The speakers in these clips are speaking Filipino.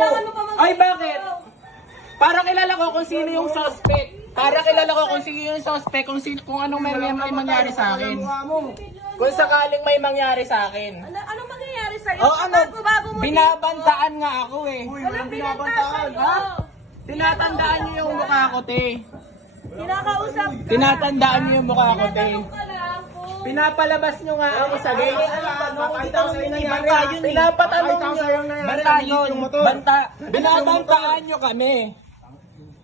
kailangan mo pa Ay, bakit? Para kilala ko kung sino yung suspect. Para kilala ko kung sino yung suspect, kung anong may mangyari sa akin. Kung sakaling may mangyari sa akin. Anong mangyayari sa'yo? Oh, ano? Bago mo Binabantaan nga ako eh. Walang binabantaan. Ha? Tinatandaan niyo yung mukha ko, te. Kinakausap ka. Tinatandaan niyo yung mukha ko, te. Tinatanong ka lang kung... Pinapalabas nyo nga ako sa gate. Pinapatanong nyo. Banta yun. Banta. Binabantaan nyo kami.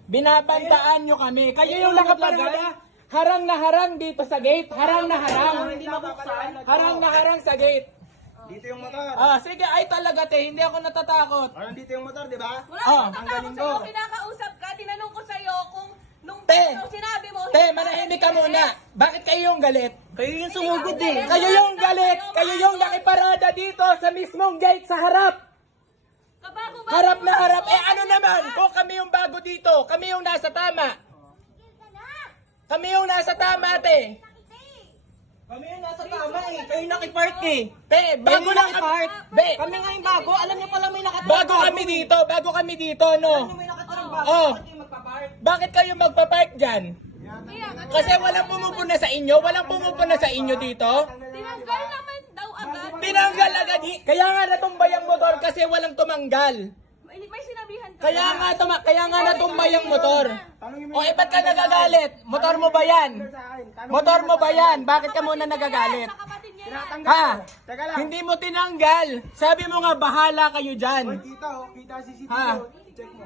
Binabantaan nyo kami. Kayo yung nakaparada. Harang na harang dito sa gate. Harang na harang. Harang na harang sa gate. Dito yung motor. Ah, sige, ay talaga te, hindi ako natatakot. Ayun, dito yung motor, di ba? Wala Ah, akong tatakot sa'yo. Kinakausap ka. Tinanong ko sa'yo kung nung sinabi mo... Te, manahimik ka muna. Bakit kayo yung galit? Kayo yung sumugod eh. Kayo yung galit. Kayo yung nakiparada dito sa mismong gate sa harap. Kabago-bago Harap na mo. harap. Eh ano naman, kung kami yung bago dito, kami yung nasa tama. Kami yung nasa tama, te. Kami yung nasa tama eh. Kayo nakipark eh. Te, bago lang kami. Be, Kami nga yung bago. Alam niyo pala may nakatirang bago kami dito, no? May nakatirang bago. Oh. Bakit kayo magpapark? Bakit kayo magpa-park dyan? Kaya nga, Kasi walang pumupuna sa inyo, walang pumupuna sa inyo dito. tinanggal naman daw agad. Tinanggal agad. Kaya nga natumbay ang motor kasi walang tumanggal. May sinabihan ka. Kaya nga natumbay ang motor. O eh, ba't ka nagagalit? Motor mo ba yan? Motor mo ba yan? Bakit ka muna nagagalit? Sa kapatid niya yan. Ha? Teka lang. Hindi mo tinanggal. Sabi mo nga, bahala kayo dyan. Kita oh. Kita CCTV. Ha? oh. Check mo.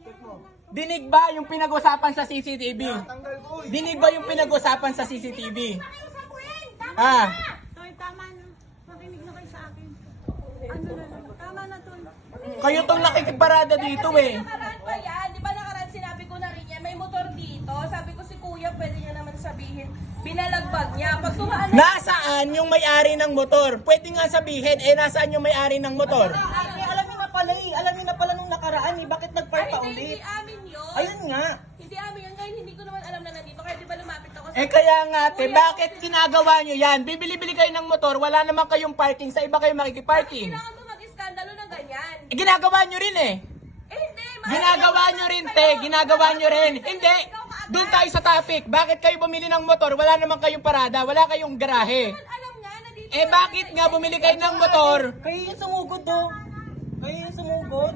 Check mo. Dinig ba yung pinag-usapan sa CCTV? Tanggal ko eh. Dinig ba yung pinag-usapan sa CCTV? Ha? Toy, tama na. Makinig na kayo sa akin. Ano na lang. Tama na, Toy. Kayo tong nakikiparada dito eh. Nakaraan pa yan. Di ba nakaraan sinabi ko na rin yan, may motor dito. Sabi ko si Kuya, pwede niya naman sabihin. Binalagbag niya. Pag tumaan na... Nasaan yung may-ari ng motor? Pwede nga sabihin, eh nasaan yung may-ari ng motor? Alam niyo na pala eh. Alam niyo na pala nung nakaraan eh. Bakit nagpark pa Hindi ulit? amin yun. Ayun nga. Hindi amin yun. Ngayon hindi ko naman alam na nandito. Kaya di ba lumapit ako sa... Eh kaya nga te, bakit ginagawa nyo yan? Bibili-bili kayo ng motor, wala naman kayong parking, sa iba kayo makikiparking. Kailangan mo mag-iskandalo ng ganyan. Eh, ginagawa nyo rin eh. Eh hindi. Ginagawa nyo rin te, ginagawa nyo rin. Hindi, doon tayo sa topic. Bakit kayo bumili ng motor, wala naman kayong parada, wala kayong garahe. Alam nga na dito. Eh bakit nga bumili kayo ng motor? Kayo yung sumugod oh. Kayo yung sumugod.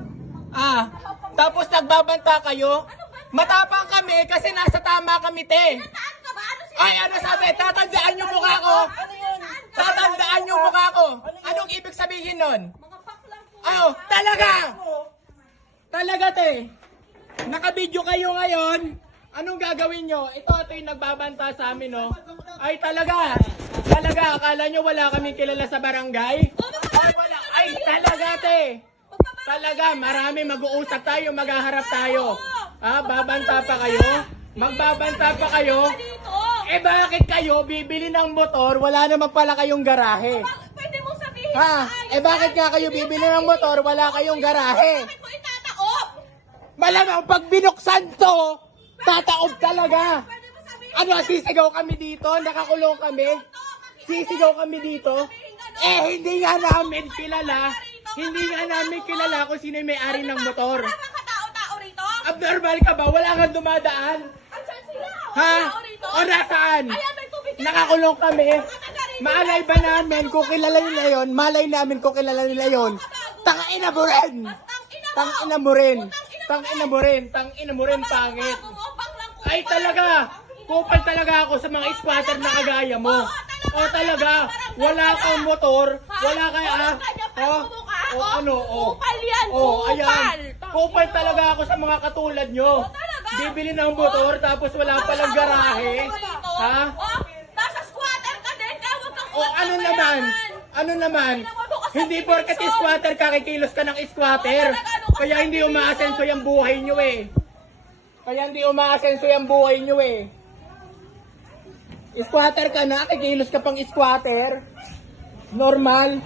Ah, tapos nagbabanta kayo? Matapang kami kasi nasa tama kami te. Saan ka ba? Ano si... Ay, ano sabi? Tatandaan yung mukha ko. Ano yun? Tatandaan yung mukha ko. Anong ibig sabihin nun? Mga paklang po. Oh, talaga! Talaga, te. Nakabidyo kayo ngayon. Anong gagawin nyo? Ito yung nagbabanta sa amin, no? Ay, talaga. Talaga, akala nyo wala kaming kilala sa barangay? Ay, wala. Ay, talaga, te. Talaga, marami mag-uusap tayo, maghaharap tayo. Ah, babanta pa kayo? Magbabanta pa kayo? Dito. Eh, bakit kayo bibili ng motor? Wala naman pala kayong garahe. Pwede mo sabihin. Ha? Eh bakit nga kayo bibili ng motor, wala kayong garahe? Bakit mo itataob? Malamang pag binuksan to, tataob talaga. Pwede mo sabihin. Ano, sisigaw kami dito? Nakakulong kami? Sisigaw kami dito? Eh, hindi nga namin kilala. Hindi nga namin kilala kung sino yung may-ari ng motor. Wala bang katao-tao rito? Abnormal ka ba? Wala kang dumadaan? Andiyan sila. Ha? Wala tao rito? O nasaan? Ayan, may tubig yan. Nakakulong kami. Malay ba namin kung kilala nila yon? Malay namin kung kilala nila yon. Tangina mo rin! Tangina mo rin! Tangina mo rin! Tangina mo rin, pangit! Ay talaga! Kupal talaga ako sa mga squatter na kagaya mo. O talaga, wala kang motor, wala kang o ano, Kupal yan, o kupal. ayan, kupal talaga ako sa mga katulad nyo. Bibili ng motor tapos wala palang garahe. Ha? Oh, nasa squatter ka din. Kaya huwag kang O ano naman? Ano naman? Hindi porket squatter ka, kikilos ka ng squatter. Kaya hindi umaasenso yung buhay nyo eh. Kaya hindi umaasenso yung buhay nyo eh. Squatter ka na, kikilos ka pang squatter. Normal.